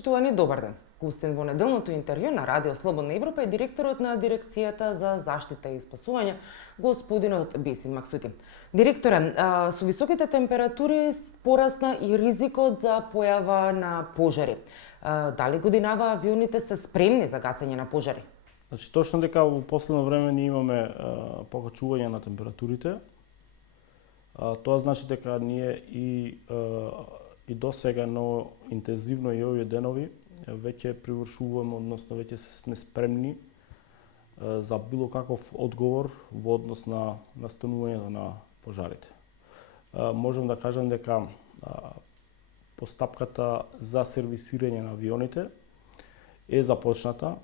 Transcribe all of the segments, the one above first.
Почитувани, добар ден. Гостин во неделното интервју на Радио Слободна Европа е директорот на Дирекцијата за заштита и спасување, господинот Бесин Максути. Директоре, со високите температури порасна и ризикот за појава на пожари. Дали годинава авионите се спремни за гасење на пожари? Значи, точно дека во последно време ние имаме покачување на температурите. Тоа значи дека ние и досега, но интензивно и овие денови веќе привршуваме, односно веќе сме спремни за било каков одговор во однос на настанувањето на пожарите. Можам да кажам дека постапката за сервисирање на авионите е започната,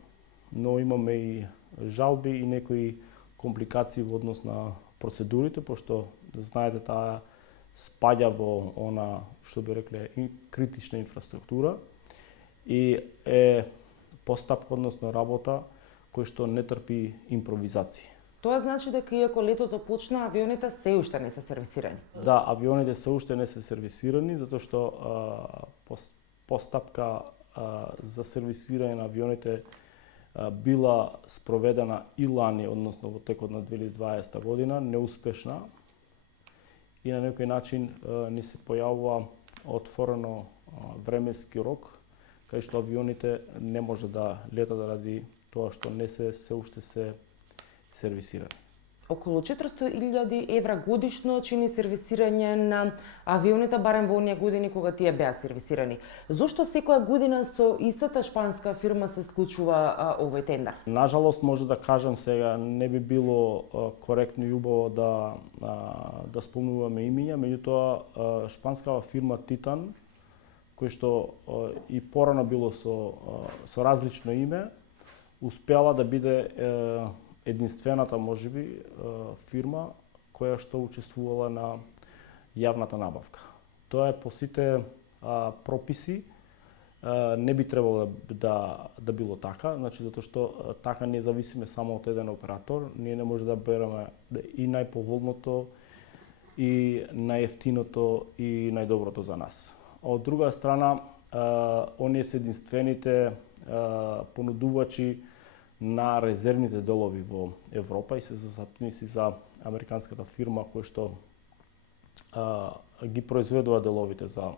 но имаме и жалби и некои компликации во однос на процедурите, пошто знаете таа спаѓа во она што би рекле критична инфраструктура и е постапка, односно работа кој што не трпи импровизации. Тоа значи дека иако летото почна, авионите се уште не се сервисирани. Да, авионите се уште не се сервисирани затоа што постапка за сервисирање на авионите била спроведена и лани, односно во текот на 2020 година, неуспешна и на некој начин ни се појавува отворено временски рок кај што авионите не може да летат ради тоа што не се уште се сервисирани. Околу 400.000 евра годишно чини сервисирање на авионите, барем во оние години кога тие беа сервисирани. Зошто секоја година со истата шпанска фирма се склучува овој тендер? Нажалост, може да кажам сега, не би било коректно и убаво да спомнуваме имиња, меѓутоа шпанскава фирма Титан, кој што и порано било со различно име, успела да биде единствената, можеби, фирма која што учествувала на јавната набавка. Тоа е по сите прописи, не би требало да било така, значи затоа што така не зависиме само од еден оператор, ние не може да береме и најповолното, и најефтиното, и најдоброто за нас. Од друга страна, оние се единствените понудувачи на резервните делови во Европа и се застапници за американската фирма која што ги произведува деловите за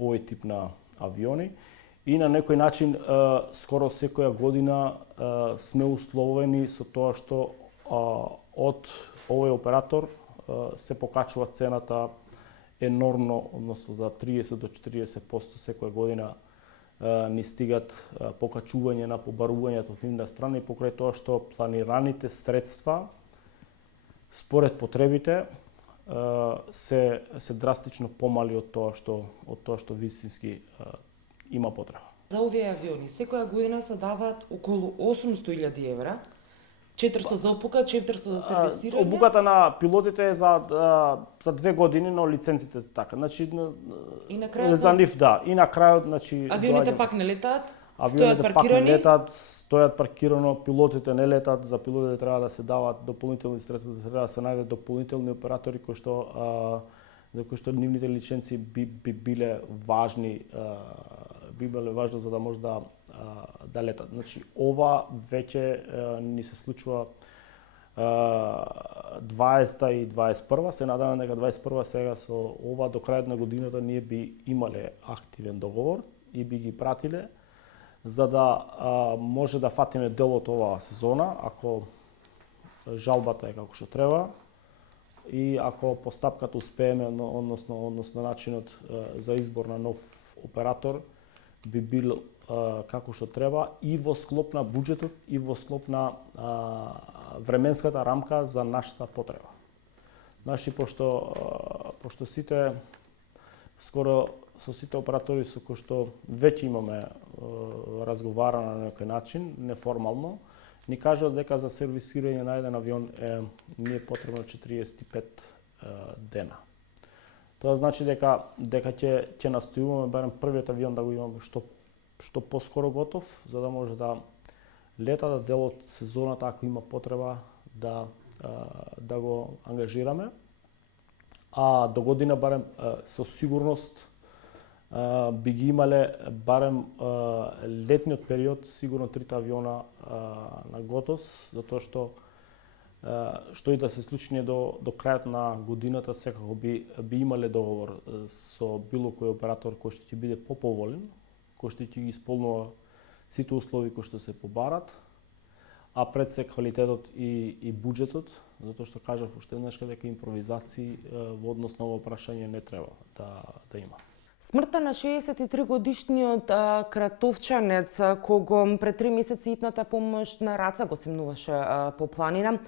овој тип на авиони и на некој начин скоро секоја година сме условени со тоа што од овој оператор се покачува цената енормно, односно за 30 до 40% секоја година ни стигат покачување на побарувањето од нивна страна и покрај тоа што планираните средства според потребите се драстично помали од тоа што вистински има потреба. За овие авиони секоја година се даваат околу 800.000 евра, 400 за опука, 400 за сервисирање. Обуката на пилотите е за 2 години, но лиценците така. Значи и на крајот за нив да. И на крајот, значи авионите пак не летаат, авионите стојат пак не паркирани. летаат, стојат паркирано, пилотите не летат, за пилотите треба да се даваат дополнителни средства, треба да се најдат дополнителни оператори кои што нивните лиценци би биле важни, би биле важно за да може да летат. Значи, ова веќе ни се случува 20 и 21, се надевам дека 21 сега со ова до крајот на годината ние би имале активен договор и би ги пратиле за да може да фатиме дел од оваа сезона, ако жалбата е како што треба и ако постапката успееме, односно начинот за избор на нов оператор би бил како што треба и во склоп на буџетот и во склоп на временската рамка за нашата потреба. Значи, пошто сите скоро со сите оператори со кои што веќе имаме разговарано на некој начин, неформално, ни кажуваат дека за сервисирање на еден авион ни е потребно 45 дена. Тоа значи дека ќе настојуваме барем првиот авион да го имаме што поскоро готов, за да може да лета да дел од сезоната ако има потреба да го ангажираме. А до година барем со сигурност би ги имале барем летниот период сигурно 3 авиона на готост, затоа што и да се случи не до крајот на годината, секако би имале договор со било кој оператор кој што ќе биде поповолен, кој што ќе ги исполнува сите услови кои што се побарат, а пред се квалитетот и буџетот, затоа што кажав уште еднаш дека импровизации во однос на ова прашање не треба да има. Смртта на 63-годишниот кратовчанец, кого пред 3 месеци итната помош на раца го семнуваше по планина,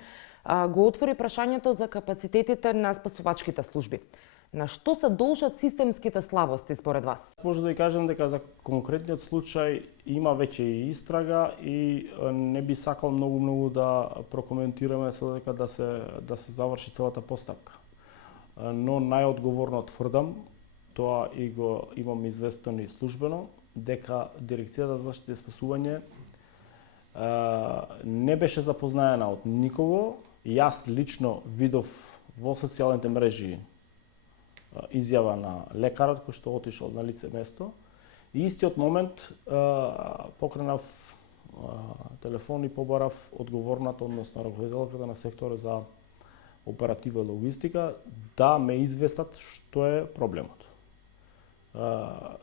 го отвори прашањето за капацитетите на спасувачките служби. На што се должат системските слабости според вас? Може да ви кажам дека за конкретниот случај има веќе и истрага и не би сакал многу да прокоментираме со дека да се заврши целата постапка. Но најодговорно тврдам, тоа и го имам известено и службено, дека Дирекцијата за заштита и спасување не беше запознаена од никого. Јас лично видов во социјалните мрежи изјава на лекарот кој што отишол на лице место и истиот момент покренав телефон и побарав одговорната, односно раководителката на секторот за оператива и логистика да ме известат што е проблемот.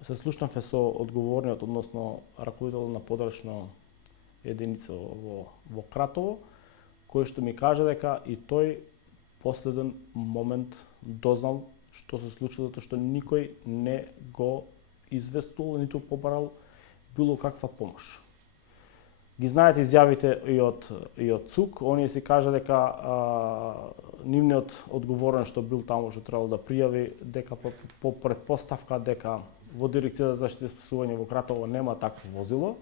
Се слушнавме со одговорниот, односно раководител на подрачна единица во Кратово, кој што ми кажа дека и тој последен момент дознал што се случило, затоа што никој не го известувал, ниту побарал било каква помош. Ги знаете изјавите и од ЦУК, оние си кажа дека нивниот одговорен што бил таму што требало да пријави дека по претпоставка дека во Дирекцијата за заштита и спасување во Кратово нема такво возило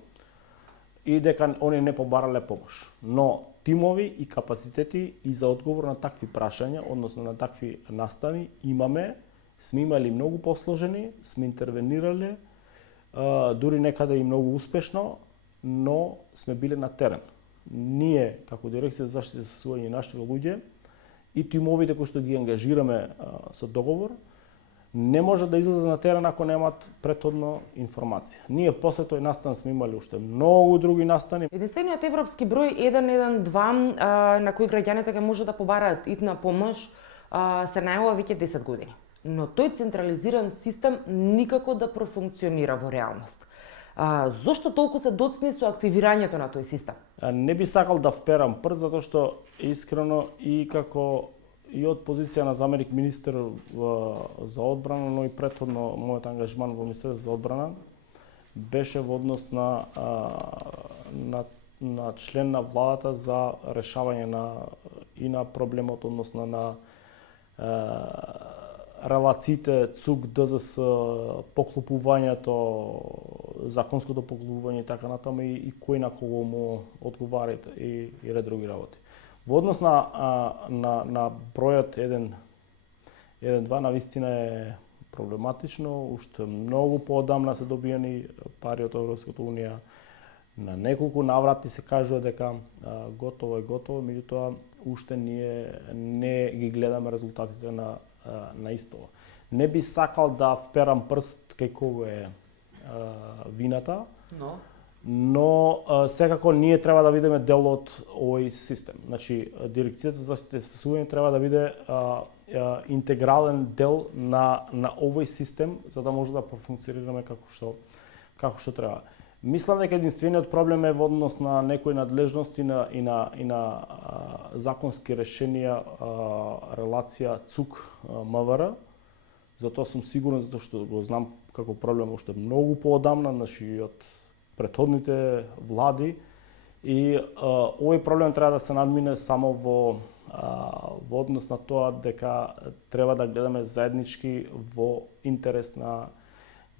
и дека оние не побарале помош. Но тимови и капацитети и за одговор на такви прашања, односно на такви настани, имаме, сме имали многу посложени, сме интервенирале, дури некаде и многу успешно, но сме биле на терен. Ние, како Дирекција за заштита и спасување, нашите луѓе и тимовите кои што ги ангажираме со договор, не може да излезат на терен ако немаат претходно информација. Ние после тој настан сме имали уште многу други настани. Единствениот европски број 112 на кој граѓаните ќе може да побараат итна помош се најавува веќе 10 години. Но тој централизиран систем никако да профункционира во реалност. Зошто толку се доцни со активирањето на тој систем? Не би сакал да вперам прст, затоа што искрено и како и од позиција на заменик министер за одбрана, но и претходно мојот ангажман во Министерството за одбрана беше во однос на член на владата за решавање на проблемот, односно на релациите ЦУК, ДЗС, поклопувањето, законското поклопување и така натаму и кој на кого му одговара и ред други работи. Во однос на бројот 1-2 навистина е проблематично, уште многу поодамна се добиени пари од Европската унија. На неколку наврати се кажува дека готово е готово, меѓутоа уште ние не ги гледаме резултатите на истово. Не би сакал да вперам прст кај кого е вината, но секако ние треба да бидеме дел од овој систем. Значи, Дирекцијата за заштита и спасување треба да биде интегрален дел на овој систем за да може да профункционираме како што треба. Мислам дека единствениот проблем е во однос на некои надлежности и на законски решенија, релација ЦУК МВР. Затоа сум сигурен, затоа што го знам како проблем уште многу поодамна, значи од претходните влади и овој проблем треба да се надмине само во однос на тоа дека треба да гледаме заеднички во интерес на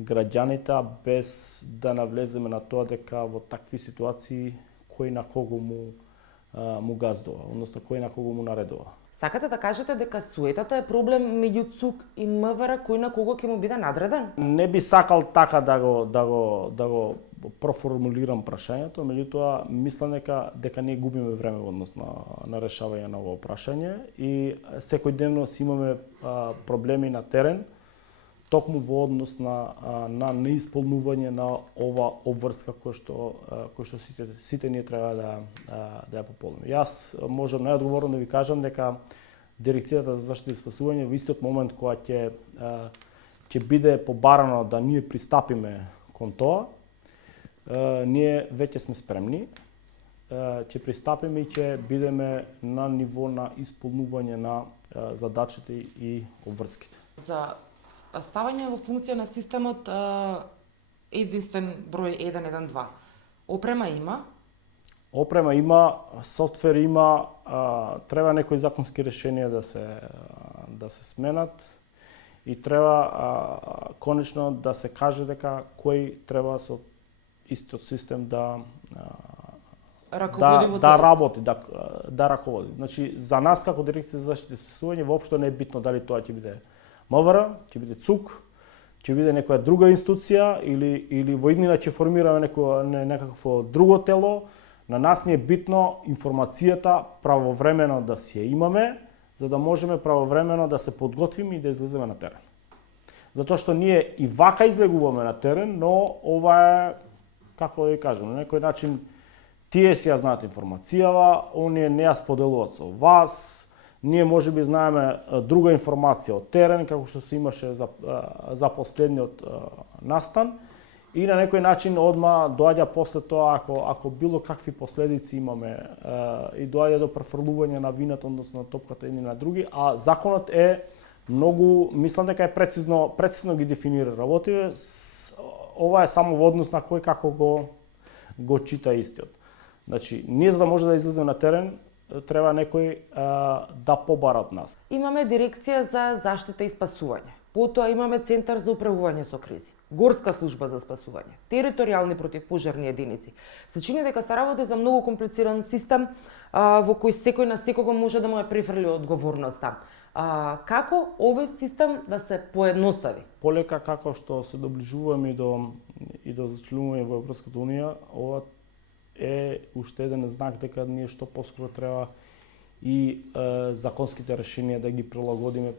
граѓаните, без да навлеземе на тоа дека во такви ситуации кој на кого му газдува, односно кој на кого му наредува. Сакате да кажете дека суетата е проблем меѓу ЦУК и МВР, кој на кого ќе му биде надреден? Не би сакал така да го проформулирам прашањето, меѓутоа мислам дека ние губиме време во однос на решавање на овој прашање и секојдневно си имаме проблеми на терен. токму во однос на неисполнување на ова обврска кој што сите ние треба да ја пополниме. Јас можам најодговорно да ви кажам дека Дирекцијата за заштита и спасување во истиот момент кога ќе биде побарано да ние пристапиме кон тоа, ние веќе сме спремни, ќе пристапиме и ќе бидеме на ниво на исполнување на задачите и обврските. За ставање во функција на системот единствен број 112. Опрема има? Опрема има, софтвер има, треба некои законски решенија да се сменат и треба конечно да се каже дека кој треба со истиот систем да работи, да раководи. Значи, за нас како Дирекција за заштита и спасување воопшто не е битно дали тоа ќе биде МВР, ќе биде ЦУК, ќе биде некоја друга институција или во иднина ќе формираме некакво друго тело. На нас ни е битно информацијата правовремено да си ја имаме, за да можеме правовремено да се подготвиме и да излеземе на терен. Затоа што ние и вака излегуваме на терен, но ова е, како да ви кажам, на некој начин тие си ја знаат информацијава, оние не ја споделуваат со вас, ние можеби знаеме друга информација од терен, како што се имаше за последниот настан, и на некој начин одма доаѓа после тоа, ако било какви последици имаме и доаѓа до префрлување на вината, односно на топката едни на други, а законот е многу, мислам дека е прецизно ги дефинира работите. Ова е само во однос на кој како го чита истиот. Значи, ние за да може да излеземе на терен, треба некој да побара од нас. Имаме Дирекција за заштита и спасување. Потоа имаме Центар за управување со кризи, Горска служба за спасување, територијални противпожарни единици. Се чини дека се работи за многу комплициран систем во кој секој на секого може да му ја префрли одговорноста. Како овој систем да се поедностави? Полека како што се доближуваме и до членување во Европската унија, ова е уште еден знак дека ние што поскоро треба и законските решенија да ги прилагодиме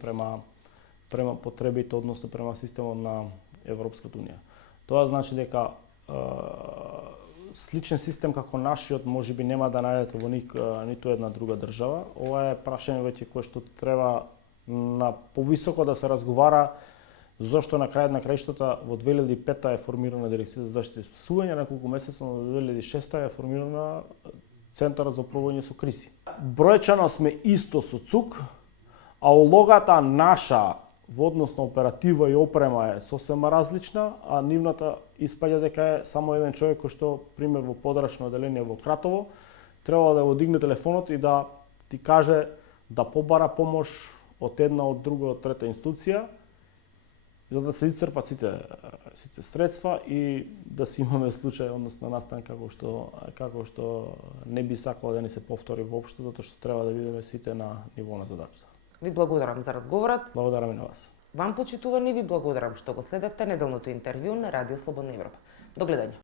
према потребите, односно према системот на Европската унија. Тоа значи дека сличен систем како нашиот можеби нема да најдете во ниту една друга држава. Ова е прашање веќе кое што треба на повисоко да се разговара, зошто на крајот на краиштата во 2005 е формирана Дирекција за заштита и спасување, неколку месеца во 2006 е формирана Центарот за управување со кризи. Бројчано сме исто со ЦУК, а улогата наша во однос на оператива и опрема е сосема различна, а нивната испаѓа дека е само еден човек кој што, пример, во подрачно оделение во Кратово, треба да го дигне телефонот и да ти каже да побара помош од една, од друга, од трета институција, за да се исцрпат сите средства и да си имаме случај, односно настан како што не би сакало да ни се повтори воопшто, затоа што треба да бидеме сите на ниво на задачата. Ви благодарам за разговорот. Благодарам и на вас. Вам, почитувани, ви благодарам што го следевте неделното интервју на Радио Слободна Европа. До гледање.